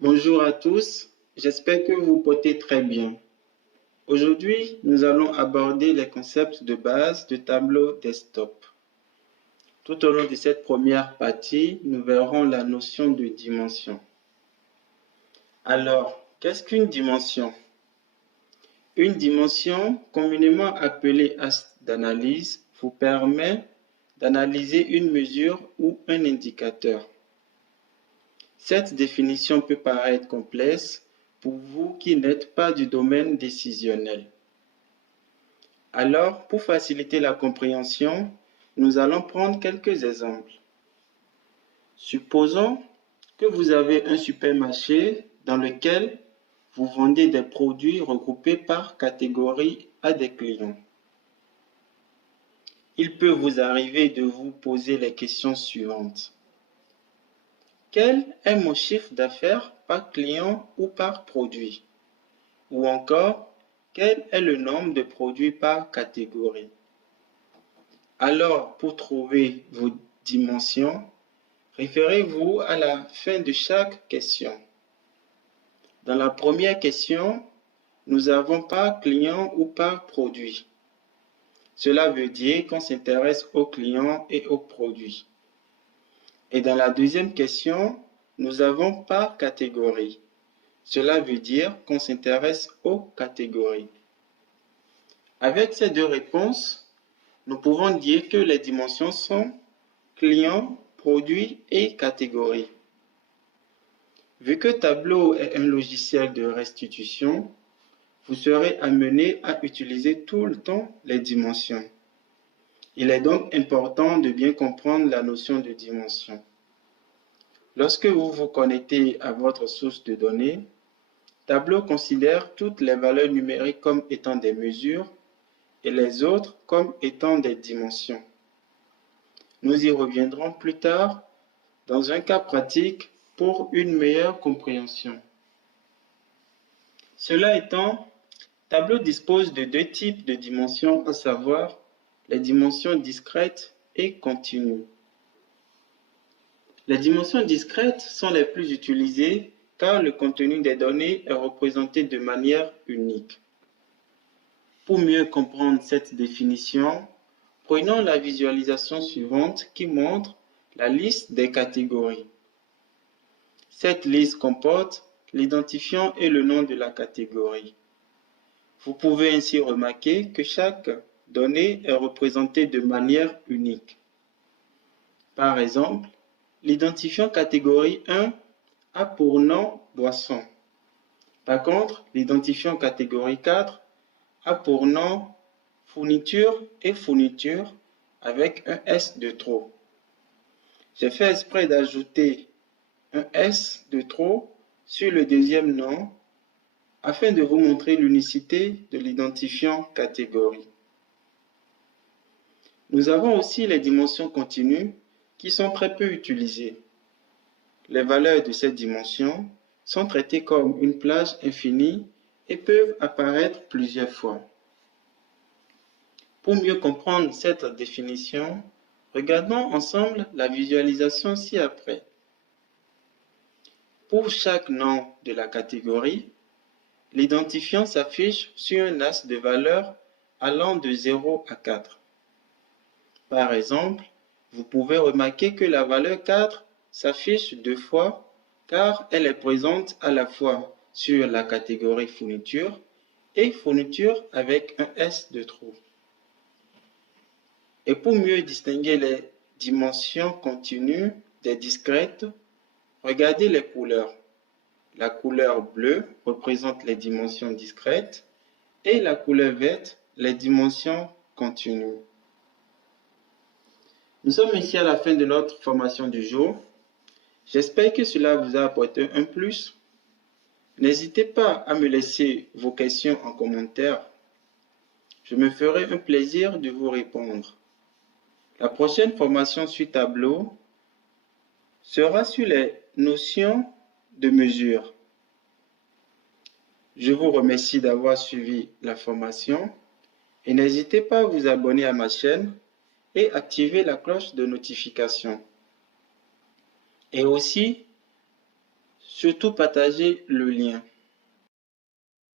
Bonjour à tous, j'espère que vous portez très bien. Aujourd'hui, nous allons aborder les concepts de base de tableau desktop. Tout au long de cette première partie, nous verrons la notion de dimension. Alors, qu'est-ce qu'une dimension? Une dimension, communément appelée axe d'analyse, vous permet d'analyser une mesure ou un indicateur. Cette définition peut paraître complexe pour vous qui n'êtes pas du domaine décisionnel. Alors, pour faciliter la compréhension, nous allons prendre quelques exemples. Supposons que vous avez un supermarché dans lequel vous vendez des produits regroupés par catégorie à des clients. Il peut vous arriver de vous poser les questions suivantes. Quel est mon chiffre d'affaires par client ou par produit? Ou encore, quel est le nombre de produits par catégorie? Alors, pour trouver vos dimensions, référez-vous à la fin de chaque question. Dans la première question, nous avons par client ou par produit. Cela veut dire qu'on s'intéresse au client et au produit. Et dans la deuxième question, nous avons par catégorie. Cela veut dire qu'on s'intéresse aux catégories. Avec ces deux réponses, nous pouvons dire que les dimensions sont client, produit et catégorie. Vu que Tableau est un logiciel de restitution, vous serez amené à utiliser tout le temps les dimensions. Il est donc important de bien comprendre la notion de dimension. Lorsque vous vous connectez à votre source de données, Tableau considère toutes les valeurs numériques comme étant des mesures et les autres comme étant des dimensions. Nous y reviendrons plus tard dans un cas pratique pour une meilleure compréhension. Cela étant, Tableau dispose de deux types de dimensions, à savoir les dimensions discrètes et continues. Les dimensions discrètes sont les plus utilisées car le contenu des données est représenté de manière unique. Pour mieux comprendre cette définition, prenons la visualisation suivante qui montre la liste des catégories. Cette liste comporte l'identifiant et le nom de la catégorie. Vous pouvez ainsi remarquer que chaque donnée est représentée de manière unique. Par exemple, l'identifiant catégorie 1 a pour nom boisson. Par contre, l'identifiant catégorie 4 a pour nom fourniture et fourniture avec un S de trop. J'ai fait exprès d'ajouter un S de trop sur le deuxième nom afin de vous montrer l'unicité de l'identifiant catégorie. Nous avons aussi les dimensions continues qui sont très peu utilisées. Les valeurs de cette dimension sont traitées comme une plage infinie et peuvent apparaître plusieurs fois. Pour mieux comprendre cette définition, regardons ensemble la visualisation ci-après. Pour chaque nom de la catégorie, l'identifiant s'affiche sur un axe de valeurs allant de 0 à 4. Par exemple, vous pouvez remarquer que la valeur 4 s'affiche deux fois car elle est présente à la fois sur la catégorie fourniture et fourniture avec un S de trop. Et pour mieux distinguer les dimensions continues des discrètes, regardez les couleurs. La couleur bleue représente les dimensions discrètes et la couleur verte les dimensions continues. Nous sommes ici à la fin de notre formation du jour. J'espère que cela vous a apporté un plus. N'hésitez pas à me laisser vos questions en commentaire. Je me ferai un plaisir de vous répondre. La prochaine formation sur Tableau sera sur les notions de mesure. Je vous remercie d'avoir suivi la formation et n'hésitez pas à vous abonner à ma chaîne et activer la cloche de notification. Et aussi, Surtout partagez le lien.